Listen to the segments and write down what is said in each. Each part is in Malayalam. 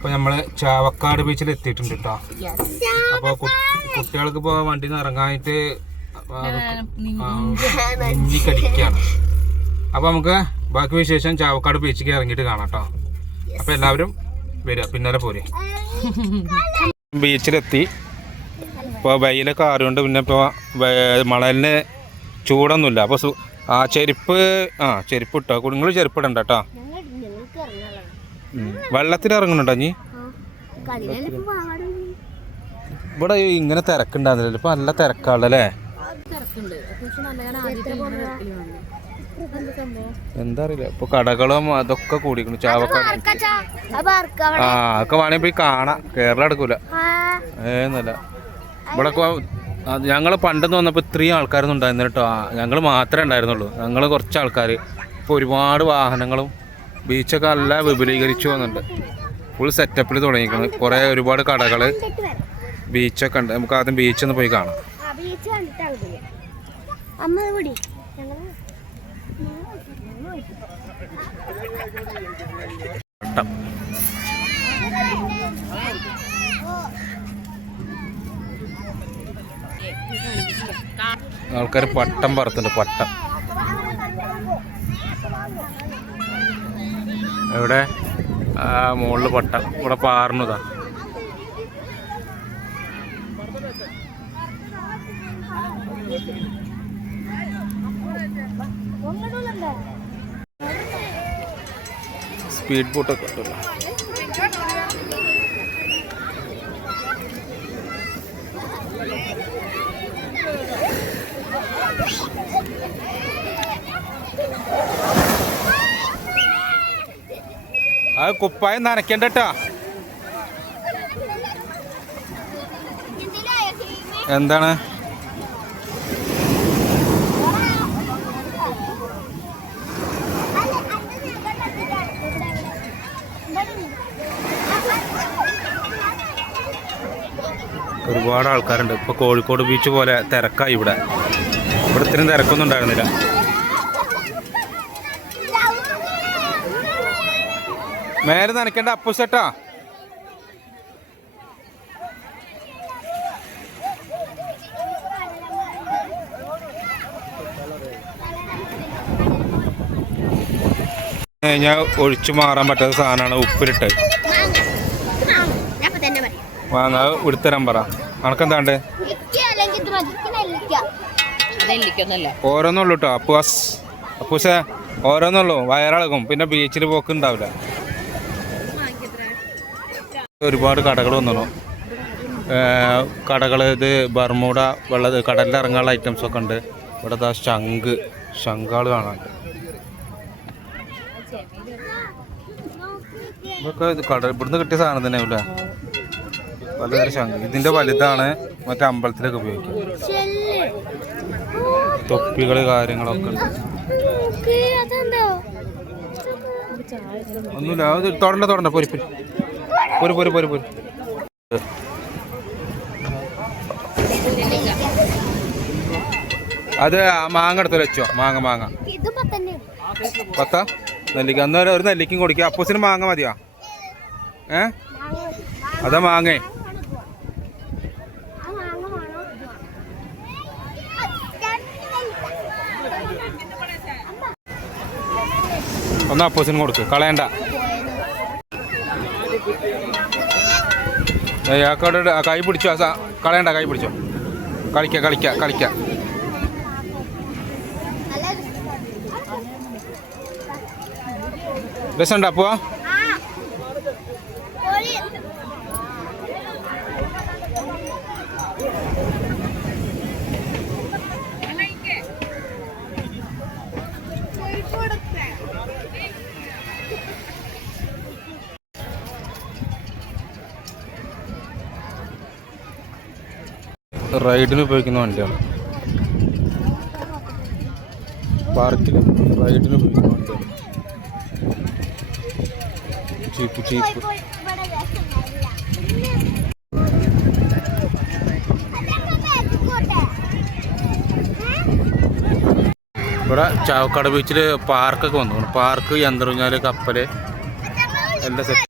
ഇപ്പൊ നമ്മൾ ചാവക്കാട് ബീച്ചിൽ എത്തിയിട്ടുണ്ട് കേട്ടോ അപ്പൊ കുട്ടികൾക്ക് ഇപ്പൊ വണ്ടി ഇറങ്ങാനായിട്ട് കടിക്കാണ് അപ്പൊ നമുക്ക് ബാക്കി വിശേഷം ചാവക്കാട് ബീച്ചിലേക്ക് ഇറങ്ങിയിട്ട് കാണാം കേട്ടോ അപ്പൊ എല്ലാവരും വരിക പിന്നാലെ പോരെ. ബീച്ചിലെത്തി ഇപ്പോൾ വെയിലൊക്കെ ആറുകൊണ്ട് പിന്നെ ഇപ്പോൾ മണലിന് ചൂടൊന്നുമില്ല. അപ്പോൾ ആ ചെരുപ്പ് ആ ചെരുപ്പ് ഇട്ടോ? നിങ്ങൾ ചെരുപ്പ് ഇടണ്ട കേട്ടോ. വെള്ളത്തിൽ ഇറങ്ങുന്നുണ്ടോ നീ? ഇവിടെ ഇങ്ങനെ തിരക്കുണ്ടാകുന്നില്ല ഇപ്പൊ നല്ല തിരക്കാണല്ലേ? എന്താ അറിയില്ല ഇപ്പൊ കടകളും അതൊക്കെ കൂടിക്കുന്നു ചാവക്കാട് ആ ഒക്കെ വേണമെങ്കിൽ പോയി കാണാം. കേരളം എടുക്കൂല. ഏന്നല്ല ഇവിടെ ഞങ്ങൾ പണ്ടെന്ന് വന്നപ്പോൾ ഇത്രയും ആൾക്കാരൊന്നും ഉണ്ടായിരുന്നില്ല കേട്ടോ ഞങ്ങൾ മാത്രമേ ഉണ്ടായിരുന്നുള്ളൂ. ഞങ്ങൾ കുറച്ച് ആൾക്കാർ ഇപ്പോൾ ഒരുപാട് വാഹനങ്ങളും ബീച്ചൊക്കെ നല്ല വിപുലീകരിച്ചു വന്നിട്ടുണ്ട് ഫുൾ സെറ്റപ്പിൽ തുടങ്ങിയിരിക്കുന്നത് കുറേ ഒരുപാട് കടകൾ ബീച്ചൊക്കെ ഉണ്ട്. നമുക്ക് ആദ്യം ബീച്ചൊന്ന് പോയി കാണാം. ആൾക്കാർ പട്ടം പറത്തുണ്ട് പട്ടം. എവിടെ? ആ മുകളിൽ പട്ട. ഇവിടെ പാറുന്നതാ സ്പീഡ് ബോട്ടൊക്കെ ഉണ്ടല്ലോ അത് കുപ്പായം നനയ്ക്കണ്ടട്ടാ. എന്താണ്? ഒരുപാട് ആൾക്കാരുണ്ട്. ഇപ്പൊ കോഴിക്കോട് ബീച്ച് പോലെ തിരക്കായി ഇവിടെ. ഇവിടെ ഇത്രയും തിരക്കൊന്നും ഉണ്ടായിരുന്നില്ല. മേലെ നനക്കേണ്ട അപ്പുസെട്ടാ. കഴിഞ്ഞാൽ ഒഴിച്ചു മാറാൻ പറ്റാത്ത സാധനമാണ് ഉപ്പിലിട്ട്. ഞാൻ വാങ്ങാ എടുത്തരാൻ പറ. അനക്കെന്താണ്ട്? ഓരോന്നുള്ളൂ കേട്ടോ അപ്പൂസ് അപ്പൂസേ ഓരോന്നുള്ളൂ വയറിളകും പിന്നെ ബീച്ചിൽ പോക്ക് ഉണ്ടാവില്ല. ഒരുപാട് കടകൾ വന്നു കടകൾ ഇത് ബർമൂട വെള്ള കടലിൽ ഇറങ്ങാനുള്ള ഐറ്റംസ് ഒക്കെ ഉണ്ട്. ഇവിടെ ദാ ശംഖ് ശംഖാൾ കാണാനുണ്ട്. ഇതൊക്കെ ഇത് കട ഇവിടുന്ന് കിട്ടിയ സാധനം തന്നെ ഇല്ല പലതരം ശംഖ്. ഇതിന്റെ വലുതാണ് മറ്റേ അമ്പലത്തിലൊക്കെ ഉപയോഗിക്കുക തൊപ്പികൾ കാര്യങ്ങളൊക്കെ ഉണ്ട്. ഒന്നുമില്ല അത് തുടണ്ട തുടണ്ട പോരി. പോരി പോരി പോരി പോരി. അത് മാങ്ങ എടുത്തോ വെച്ചോ മാങ്ങ മാങ്ങ. പത്ത? നെല്ലിക്ക. അന്നേരം ഒരു നെല്ലിക്കും കൊടുക്കുക അപ്പൂസിന് മാങ്ങ മതിയോ? ഏ? അതാ മാങ്ങേ. ഒന്ന് അപ്പൂസിന് കൊടുക്ക്. കളയണ്ട. അയാൾക്കോട് കൈ പിടിച്ചോ കളയണ്ട കൈ പിടിച്ചോ. കളിക്ക കളിക്ക കളിക്ക. രസമുണ്ടോ അപ്പോ റൈഡിന് ഉപയോഗിക്കുന്ന വണ്ടിയാണ്. പാർക്കിൽ റൈഡിന് ഉപയോഗിക്കുന്ന വണ്ടിയാണ്. ചീപ്പ് ചീപ്പ്. ഇവിടെ ചാവക്കാട് ബീച്ചിൽ പാർക്കൊക്കെ വന്നു. പാർക്ക് യന്ത്രൂഞ്ഞാൽ കപ്പൽ എല്ലാം സെറ്റ്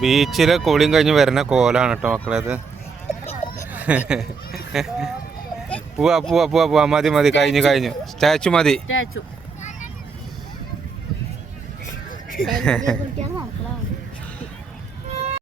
ബീച്ചിലെ കുളിയും കഴിഞ്ഞ് വരുന്ന കോലാണ് കേട്ടോ മക്കളത് പോവാ പോവാ പോവാ പോവാ. മതി മതി. കഴിഞ്ഞു കഴിഞ്ഞു. സ്റ്റാച്ചു മതി. സ്റ്റാച്ചു.